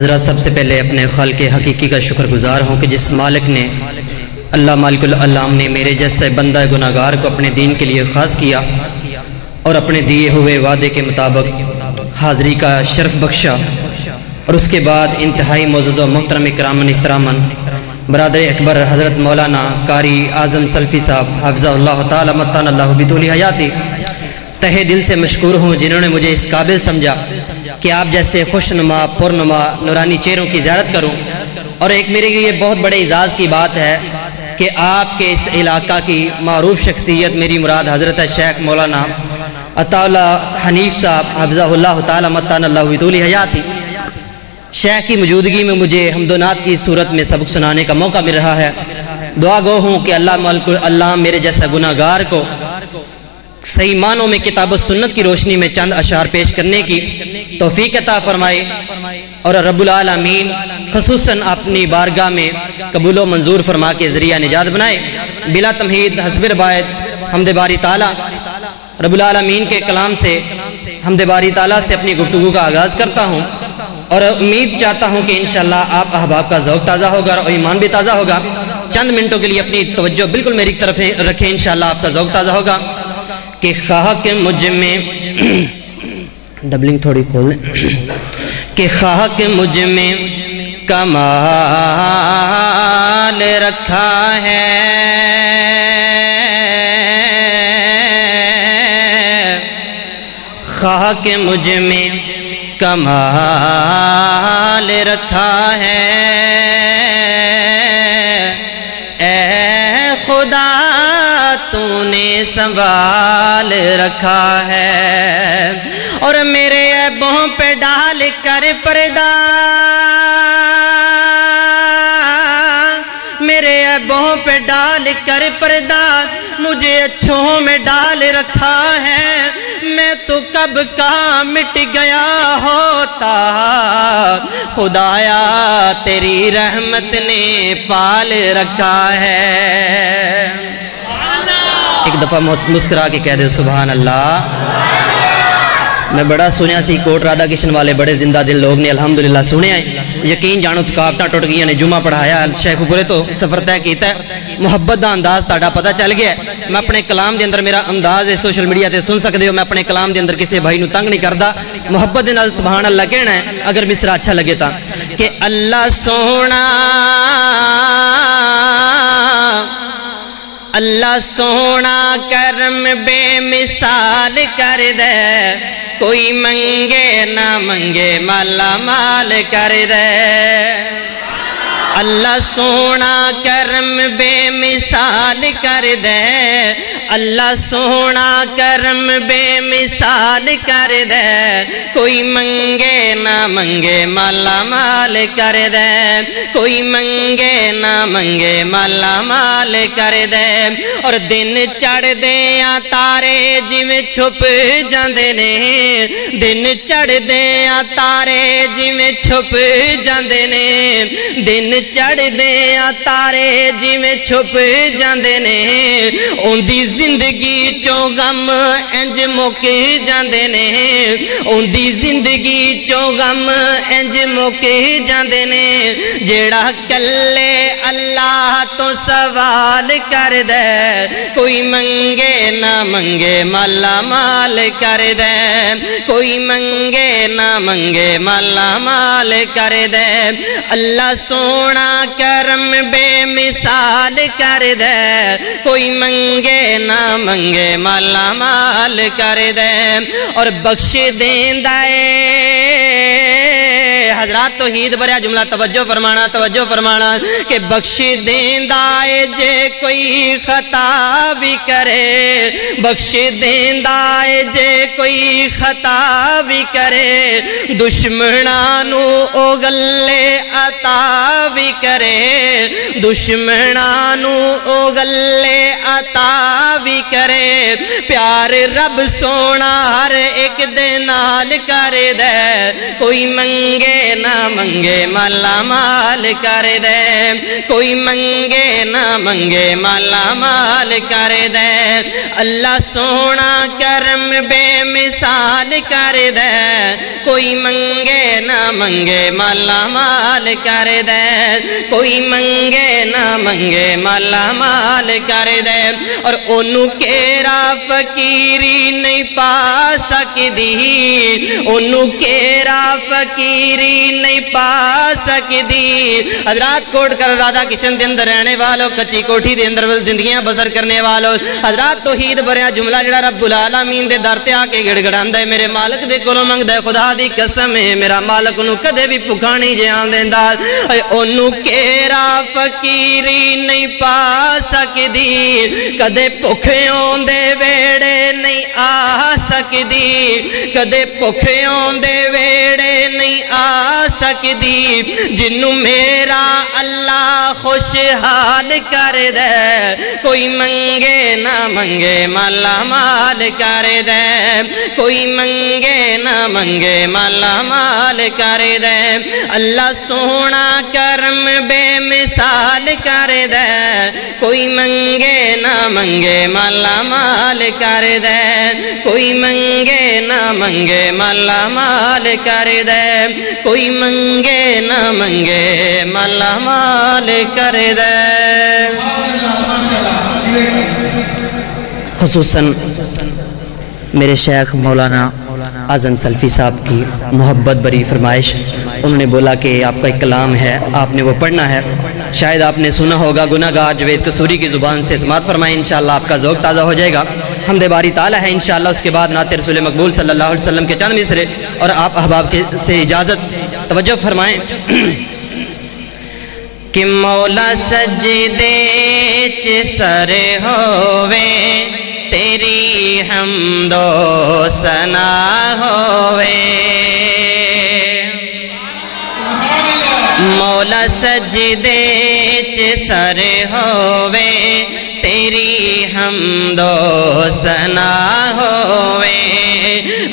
ذرا سب سے پہلے اپنے خالق حقیقی کا شکر گزار ہوں کہ جس مالک نے اللہ مالک العلام نے میرے جیسے بندہ گناہگار کو اپنے دین کے لیے خاص کیا اور اپنے دیے ہوئے وعدے کے مطابق حاضری کا شرف بخشا، اور اس کے بعد انتہائی معزز و محترم اکراماً احتراماً برادر اکبر حضرت مولانا قاری اعظم سلفی صاحب حفظہ اللہ تعالی متان اللہ بطول حیاتی تہہ دل سے مشکور ہوں جنہوں نے مجھے اس قابل سمجھا کہ آپ جیسے خوشنما پرنما نورانی چہروں کی زیارت کروں، اور ایک میرے لیے بہت بڑے اعزاز کی بات ہے کہ آپ کے اس علاقہ کی معروف شخصیت میری مراد حضرت شیخ مولانا عطا اللہ حنیف صاحب حفظہ اللہ تعالی متان اللہ بطول حیاتی شیخ کی موجودگی میں مجھے حمد و نعت کی صورت میں سبق سنانے کا موقع مل رہا ہے۔ دعا گو ہوں کہ اللہ مالک اللہ میرے جیسا گناہگار کو صحیح معنوں میں کتاب و سنت کی روشنی میں چند اشعار پیش کرنے کی توفیق عطا فرمائے، اور رب العالمین خصوصاً اپنی بارگاہ میں قبول و منظور فرما کے ذریعہ نجات بنائے۔ بلا تمہید حسب ربایت حمد باری تعالیٰ رب العالمین کے کلام سے حمد باری تعالیٰ سے اپنی گفتگو کا آغاز کرتا ہوں، اور امید چاہتا ہوں کہ انشاءاللہ آپ احباب کا ذوق تازہ ہوگا اور ایمان بھی تازہ ہوگا۔ چند منٹوں کے لیے اپنی توجہ بالکل میری طرف رکھیں، انشاءاللہ آپ کا ذوق تازہ ہوگا کہ خاک مجھ میں ڈبلنگ تھوڑی کھول دیں کہ خاک مجھ میں کمال رکھا ہے، خاک مجھ میں کمال رکھا ہے، اے خدا تو نے سنبھال رکھا ہے، اور میرے عیبوں پہ ڈال کر پردہ، میرے عیبوں پہ ڈال کر پردہ مجھے اچھوں میں ڈال رکھا ہے، میں تو کب کا مٹ گیا ہوتا، خدایا تیری رحمت نے پال رکھا ہے۔ ایک دفعہ مسکرا کے کہہ دے سبحان اللہ۔ میں بڑا سنیا سی کوٹ رادھا کشن والے بڑے زندہ دل لوگ نے الحمدللہ سنے ہیں، یقین جانو تھکاوٹاں ٹوٹ گئی نے، جمعہ پڑھایا شیخ پورے تو سفر طے کیتا ہے، محبت دا انداز تہاڈا پتہ چل گیا ہے۔ میں اپنے کلام دے اندر میرا انداز ہے سوشل میڈیا تے سن سکدے ہو، میں اپنے کلام دے اندر کسی بھائی نو تنگ نہیں کردا، محبت دے نال سبحان اللہ کہنا ہے اگر مصرع اچھا لگے تا کہ اللہ سونا اللہ سونا کرم بے مثال کر دے، کوئی منگے نہ منگے مالا مال کر دے، اللہ سونا کرم بے مثال کر دے، اللہ سونا کرم بے مثال کر دے، کوئی منگے نہ منگے مالا مال کر دے، کوئی منگے نہ منگے مالا مال کر دے، اور دن چڑھ دیاں تارے جویں چھپ جاندے نے، دن چڑھ دیاں تارے جویں چھپ جاندے نے، دن چڑھ دیاں تارے جویں چھپ جاندے نے، اوندی زندگی چوں غم انج مک جاندے نے، اوندی زندگی چوں غم انج مک جاندے نے، جیڑا کلے اللہ تو سوال کر دے، کوئی منگے نہ منگے مالا مال کر دے، کوئی منگے نہ منگے مالا مال کر دے، اللہ سونا کرم بے مثال کر دے، کوئی منگے نہ منگے مالا مال کر دے، اور بخش دیندا اے حضرات توحید بریا جملہ توجہ فرمانا کہ بخش دیندا اے جے کوئی خطا بھی کرے، بخش دیندا اے جے کوئی خطا بھی کرے، دشمناں نو او گلے عطا بھی کرے، دشمناں نو او گلے عطا بھی کرے پیار رب سونا ہر ایک دے نال کر دے کوئی منگے نہ منگے مالا مال کر دے کوئی منگے نہ منگے مالا مال کر دے اللہ سونا کرم بے مثال کر دے کوئی منگے نہ منگے مالا مال کر دے کوئی منگے نہ منگے مالا مال کر دے اور انہوں کیرا فقیری نہیں پا سکدی انہوں کیرا فقیری نہیں پا سکدی حضرات کوٹ کر رادھا کچن دے اندر رہنے والوں کچی کوٹھی دے اندر زندگیاں بسر کرنے والوں حضرات توحید بریا جملہ جڑا رب العالمین دے درتے آکے گڑ گڑان دے میرے مالک دے کولو منگ دے خدا دی قسم ہے میرا مالک انہوں کدے بھی پکھانی جان دے انداز انہوں کیرا فقیری نہیں پا سکدی کدے پکھیوں دے ویڑے نہیں آ سکدی کدے پکھیوں دے ویڑے نہیں آ سکدی جنوں میرا اللہ خوشحال کر دے کوئی منگے نہ منگے مالا مال کر دے کوئی منگے نہ منگے مالا مال کر دے اللہ سونا کرم بے مثال کر دے کوئی منگے نہ منگے مالا مال کر دے کوئی منگے نہ منگے مالا مال کر دے کوئی منگے نہ منگے مالا مال کر دے خصوصاً میرے شیخ مولانا اعظم سلفی صاحب کی محبت بری فرمائش انہوں نے بولا کہ آپ کا ایک کلام ہے آپ نے وہ پڑھنا ہے شاید آپ نے سنا ہوگا گناہگار جوید قصوری کی زبان سے سماعت فرمائیں انشاءاللہ آپ کا ذوق تازہ ہو جائے گا حمد باری تعالی ہے انشاءاللہ اس کے بعد نعت رسول مقبول صلی اللہ علیہ وسلم کے چند مصرے اور آپ احباب سے اجازت توجہ فرمائیں کہ مولا سجدے چ سر ہووے تیری حمد و ثنا ہووے مولا سجدے چ سر ہووے تیری حمد و ثنا ہووے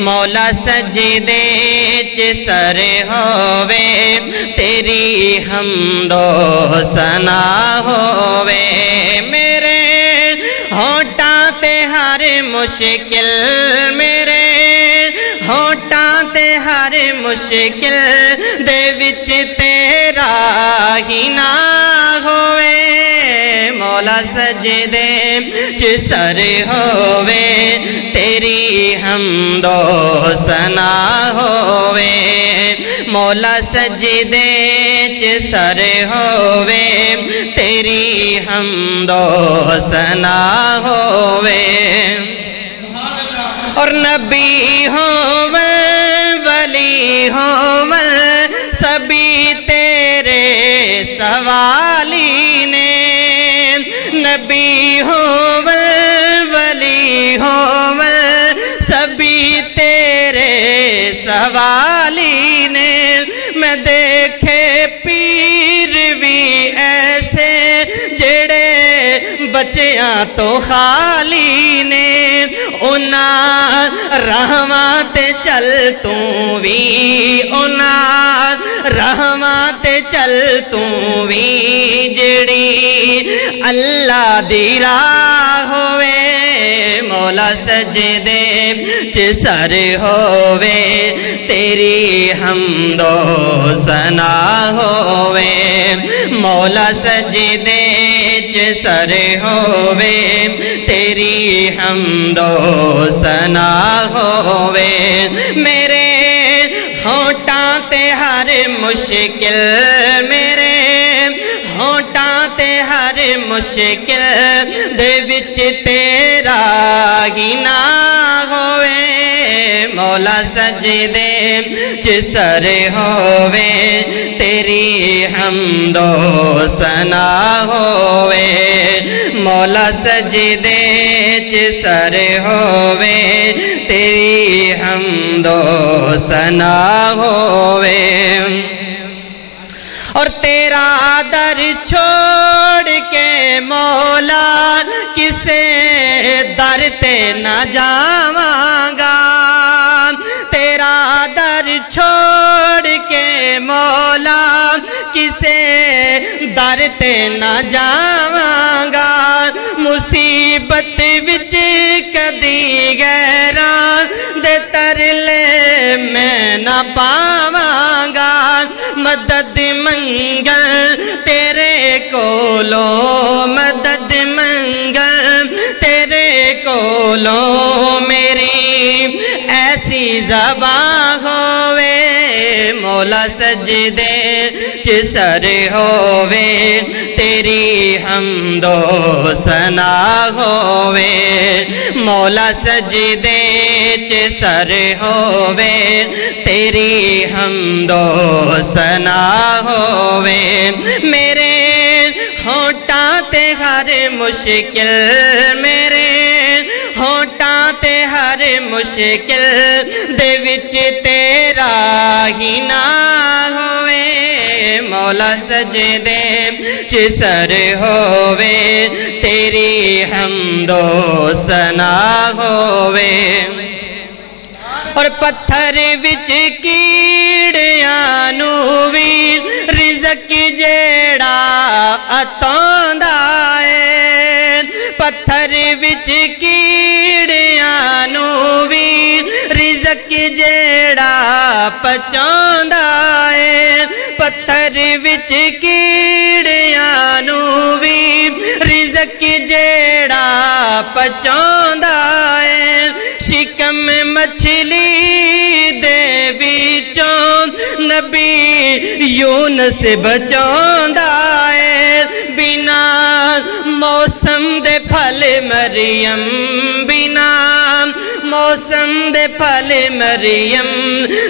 مولا سجدے چ سر ہووے تیری حمد و ثنا ہووے میرے ہونٹاں تے ہر مشکل میرے ہونٹاں تے ہر مشکل دے وچ تیرا ہی نہ ہووے مولا سجدے چ سر ہووے تیری حمد و ثنا ہووے مولا سجدے چ سر ہووے تیری حمد و ثنا ہووے اور نبی ہوول ولی ہوول سبھی تیرے سوالی نے نبی ہوول ولی ہوول سبھی تیرے سوالی نے میں دیکھے پیر بھی ایسے جڑے بچیاں تو خالی نے اونا رحماں تے چل تو بھی اونا رحماں تے چل تو بھی جڑی اللہ دی راہ ہوئے مولا سجدے چ سر ہووے تیری حمد و ثنا ہووے مولا سجدے چ سر ہووے تیری حمد و ثنا ہووے میرے ہونٹاں تے ہر مشکل میرے ہونٹاں تے ہر مشکل دے وچ تیرا ہی نہ ہووے مولا سجدے چ سر ہووے تیری حمد و ثنا ہووے مولا سجدے چ سر ہووے تیری حمد و ثنا ہووے اور تیرا در چھوڑ کے مولا کسے نہ جاواں گا مصیبت وچ کدی غیراں دے ترلے میں نہ پاواں گا مدد منگل تیرے کولوں مدد منگل تیرے کولوں میری ایسی زبان ہووے مولا سجدے چ سر ہووے تیری حمد و ثنا ہووے مولا سجدے چ سر ہووے تیری حمد و ثنا ہووے میرے ہونٹاں تے ہر مشکل میرے ہونٹاں تے ہر مشکل دے وچ تیرا ہی نہ ہووے مولا سجدے چ سر ہووے تیری حمد و ثنا ہووے اور پتھر وچ کیڑیاں نو وی رزق جیڑا عطاؤندا اے پتھر وچ کیڑیاں نو وی رزق جیڑا پچاؤندا اے پتھر وچ کیڑیاں نو وی رزق جیڑا پچاؤندا اے شکم مچھلی دے وچوں نبی یونس بچاؤندا اے بنا موسم دے پھل مریم بنا موسم دے پھل مریم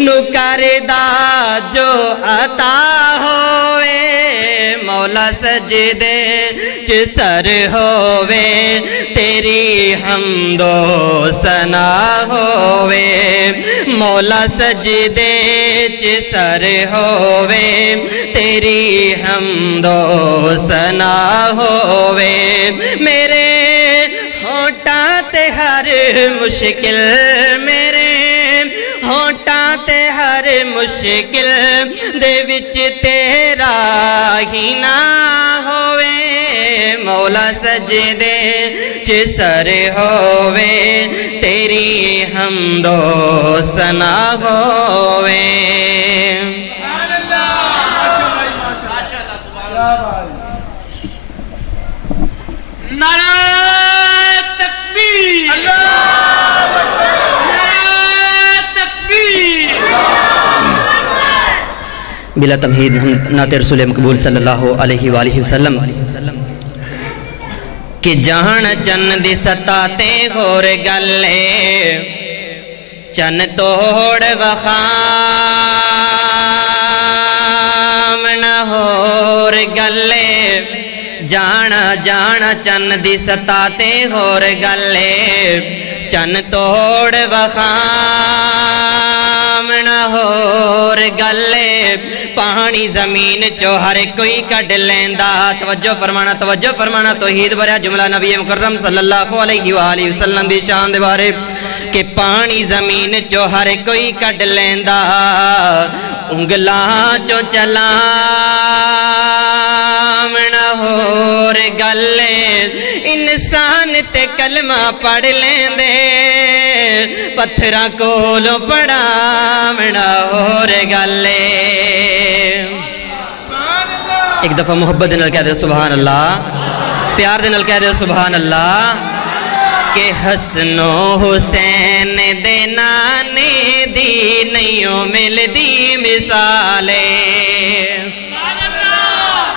نو کردا جو عطا ہووے مولا سجدے چ سر ہووے تیری حمد و ثنا ہووے مولا سجدے چ سر ہووے تیری حمد و ثنا ہووے میرے ہونٹاں تے ہر مشکل میرے ہونٹاں تے ہر مشکل دے وچ تیرا ہی نہ ہووے مولا سجدے چ سر ہووے تیری حمد و ثنا ہووے نعرہ تکبیر بلا تمہید ہم نعت رسول مقبول صلی اللہ علیہ وآلہ وسلم کہ جہاں چن دی ستاتے ہور گلے چن توڑ وخام نہ ہور گلے جانا جانا چن دی ستاتے ہور گلے چن توڑ وخام نہ ہور گلے پانی زمین چو ہر کوئی کڈ لیندا توجہ فرمانا توحید بھرا جملہ نبی مکرم صلی اللہ علیہ وآلہ وسلم دی شان دے بارے کہ پانی زمین چو ہر کوئی کڈ لیندا انگلاں چو چلاونا ہور گلے انسان تے کلمہ پڑھ لیندے پتھراں کولوں پڑھاونا ہور گلے ایک دفعہ محبت دے نال کہہ دے سبحان اللہ پیار دے نال کہہ دے سبحان اللہ کہ حسن و حسین دے نانے دی نہیں مل دی مثالے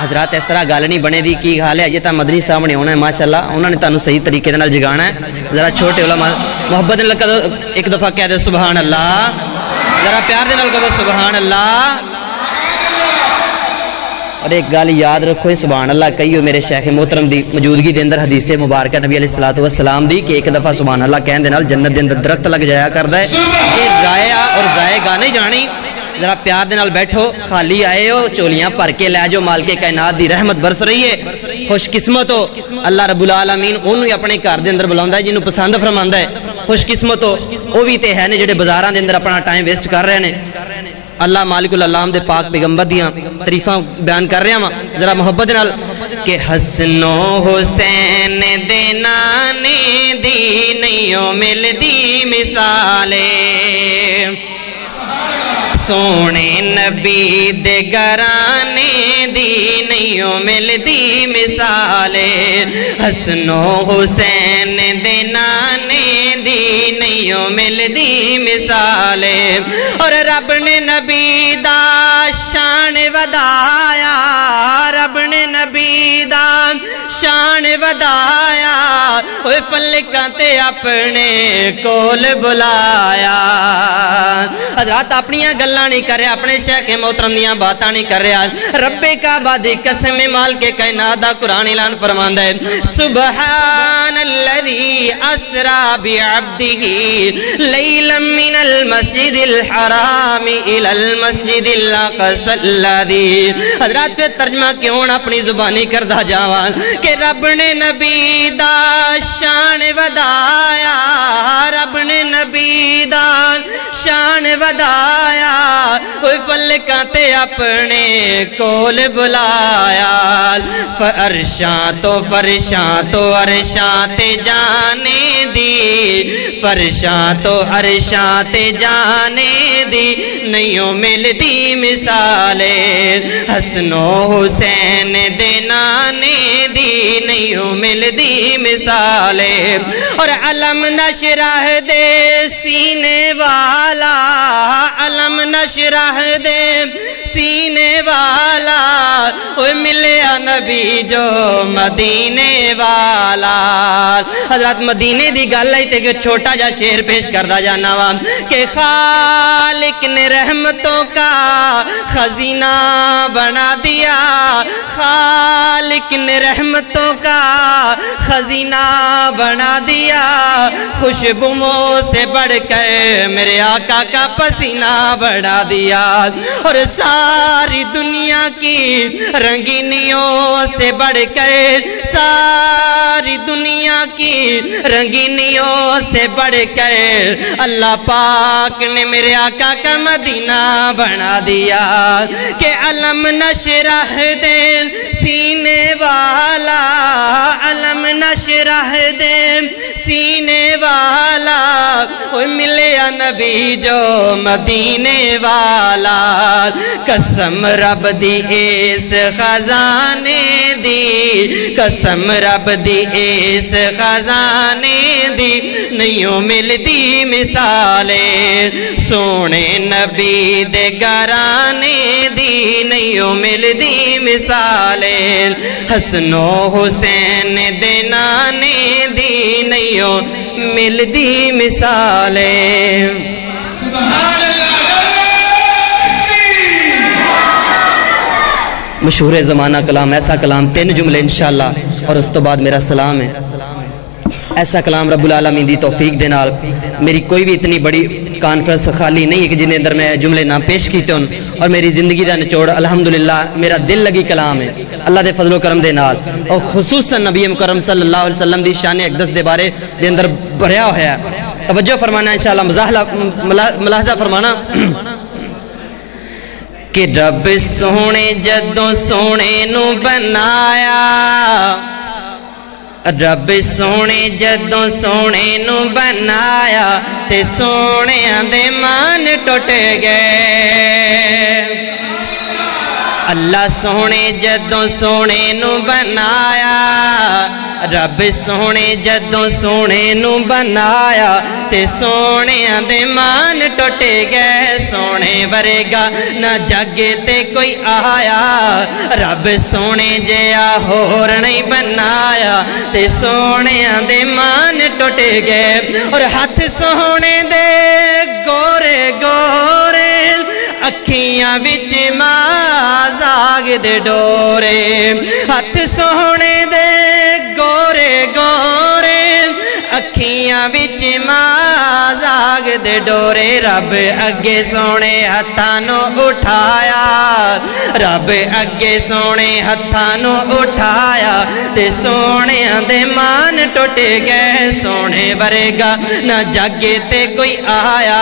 حضرات اس طرح گال نہیں بنے دی کی حال ہے یہ تا مدنی سامنے ہونا ہے ماشاءاللہ انہوں نے تانوں صحیح طریقے نال جگانا ہے ذرا چھوٹے علماء محبت دے نال کہہ دو ایک دفعہ کہہ دے سبحان اللہ ذرا پیار دے نال کہہ دو سبحان اللہ اور ایک گال یاد رکھو سبحان اللہ کہیو میرے شیخ محترم دی موجودگی دے اندر حدیث مبارکہ نبی علیہ السلام دی کہ ایک دفعہ سبحان اللہ کہن دے نال جنت دے اندر درخت لگ جایا کردا ہے یہ ضائع اور ضائع گا نہیں جانی ذرا پیار دے نال بیٹھو خالی آئے ہو چولیاں پر کے لے جو مالک کائنات دی رحمت برس رہی ہے خوش قسمت ہو اللہ رب العالمین انہوں ہی اپنے گھر دے اندر بلاوندا ہے جنوں پسند فرماندا ہے خوش قسمت ہو وہ بھی تے ہے نے جڑے بازاراں دے اندر اپنا ٹائم ویسٹ کر رہے نے اللہ مالک العلام دے پاک پیغمبر دیاں تعریفاں بیان کر رہے ہیں ذرا محبت نال کہ حسن و حسین دے نانے دی نہیں مل دی مثالیں سونے نبی دے گرانے دی نہیں مل دی مثالیں حسن و حسین دے نانے دی نہیں مل دی مثالیں اور رب نے نبی دا شان ودایا رب نے نبی دا شان ودایا اوے پلکاں تے اپنے کول بلایا حضرات اپنیاں گلاں نہیں کر رہا اپنے شیخ محترم دیاں باتاں نہیں کر رہا رب کعبہ دی قسم مال کے کائنات دا قرآن اعلان فرماندا ہے سبحان الذی اسرا بعبدہ لیلا من المسجد الحرام الى المسجد الاقصى الذی حضرات پھر ترجمہ کیوں اپنی زبانی کردہ جاوان کہ رب نے نبی دا شان ودایا رب نے نبی دا شان ودایا اوہ فلکاں تے اپنے کول بلایا فرشاں تو عرشاں تے جانے دی فرشاں تو عرشاں تے جانے دی نہیں مل دی مثالیں حسن و حسین دے نانے دی نہیں مل دی مثالیں اور علم نشرح دے سینے والا علم نشرح دے سینے والا اوہ ملیا نبی جو مدینے والا حضرات مدینے دی گل ہے تے چھوٹا جا شعر پیش کردہ جانا وا کہ خالق نے رحمتوں کا خزینہ بنا دیا خالق نے رحمتوں کا خزینہ بنا دیا خوشبوؤں سے بڑھ کر میرے آقا کا پسینہ بڑھا دیا اور ساری دنیا کی رنگینیوں سے بڑھ کر ساری دنیا کی رنگینیوں سے بڑھ کر اللہ پاک نے میرے آقا کا مدینہ بنا دیا کہ علم نشرح دے سینے والا علم نشرح دے سینے والا وہ ملیا نبی جو مدینے والا قسم رب دی اس خزانے دی قسم رب دی اس خزانے دی نہیں ملتی مثالیں سونے نبی دے گرانے دی نہیں ملتی مثالیں حسن و حسین دے نانے دی نہیں ملتی مثالیں مشہور زمانہ کلام ایسا کلام 3 جملے انشاءاللہ اور اس تو بعد میرا سلام ہے ایسا کلام رب العالمین دی توفیق دے نال میری کوئی بھی اتنی بڑی کانفرنس خالی نہیں ہے کہ جنہیں اندر میں جملے نہ پیش کیتے ہوں اور میری زندگی دا نچوڑ الحمدللہ میرا دل لگی کلام ہے اللہ دے فضل و کرم دے نال اور خصوصاً نبی مکرم صلی اللہ علیہ وسلم دی شان اقدس دے بارے دے اندر بھریا ہوا ہے توجہ فرمانا انشاءاللہ ملاحظہ فرمانا کہ رب سونے جدوں سونے نو بنایا رب سونے جدوں سونے نو بنایا تے سونے دے مان ٹوٹ گئے اللہ سونے جدوں سونے نو بنایا رب سونے جدوں سونے نو بنایا تے سونے دے مان ٹوٹ گئے سونے ورگا نہ جگ تے کوئی آیا رب سونے جیا ہور نہیں بنایا تے سونے دے مان ٹوٹ گئے اور ہاتھ سونے دے گورے گورے اکھیاں وچ مازاگ دے ڈورے ہاتھ سونے دے گورے گورے اکھیاں وچ مازاگ دے ڈورے رب اگے سونے ہتھاں نو اٹھایا رب اگے سونے ہتھاں نو اٹھایا تے سونیاں دے مان ٹوٹ گئے سونے ورگا نہ جاگے تے کوئی آیا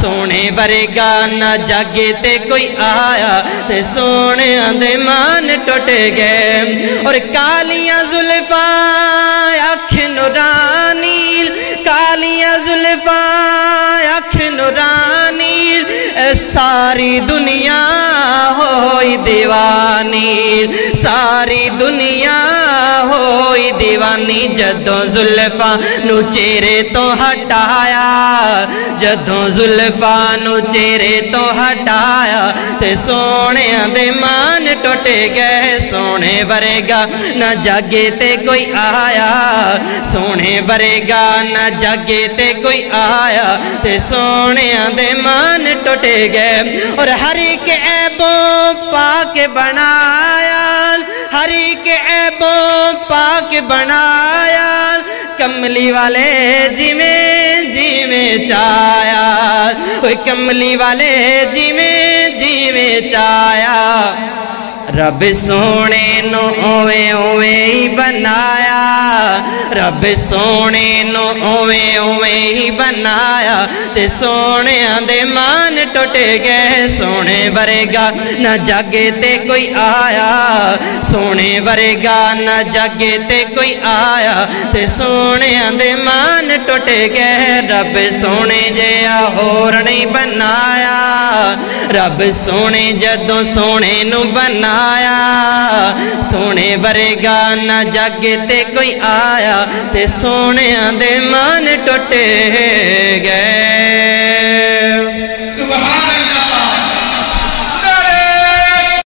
سونے ورگا نہ جاگے تے کوئی آیا تے سونیاں دے مان ٹوٹ گئے اور کالیاں زلفاں اکھ نورانی کالیاں زلفاں اکھ نورانی ساری دنیا ہوئی دیوانی ساری دنیا ہوئی دیوانی جدوں زلفاں نو چہرے تو ہٹایا جدوں زلفاں نو چہرے تو ہٹایا تے سونیاں دے مان ٹوٹ گئے سونے ورگا نہ جاگے تے کوئی آیا سونے ورگا نہ جاگے تے کوئی آیا تے سونیاں دے مان ٹوٹ گئے اور ہر ایک عیبوں پاک بنایا ہر ایک عیبوں پاک بنایا کملی والے جی میں چایا کوئی کملی والے جی میں چایا رب سونے نو اوے اوے ہی بنایا رب سونے نو اوے اوے ہی بنایا تے سونیاں دے مان ٹوٹ گئے سونے ورگا نہ جاگے تے کوئی آیا سونے ورگا نہ جاگے تے کوئی آیا تے سونیاں دے مان ٹوٹ گئے رب سونے جیا ہور نہیں بنایا رب سونے جدوں سونے نو بنایا سونے ورگا نہ جاگے تے کوئی آیا تے سونیاں دے مان ٹوٹے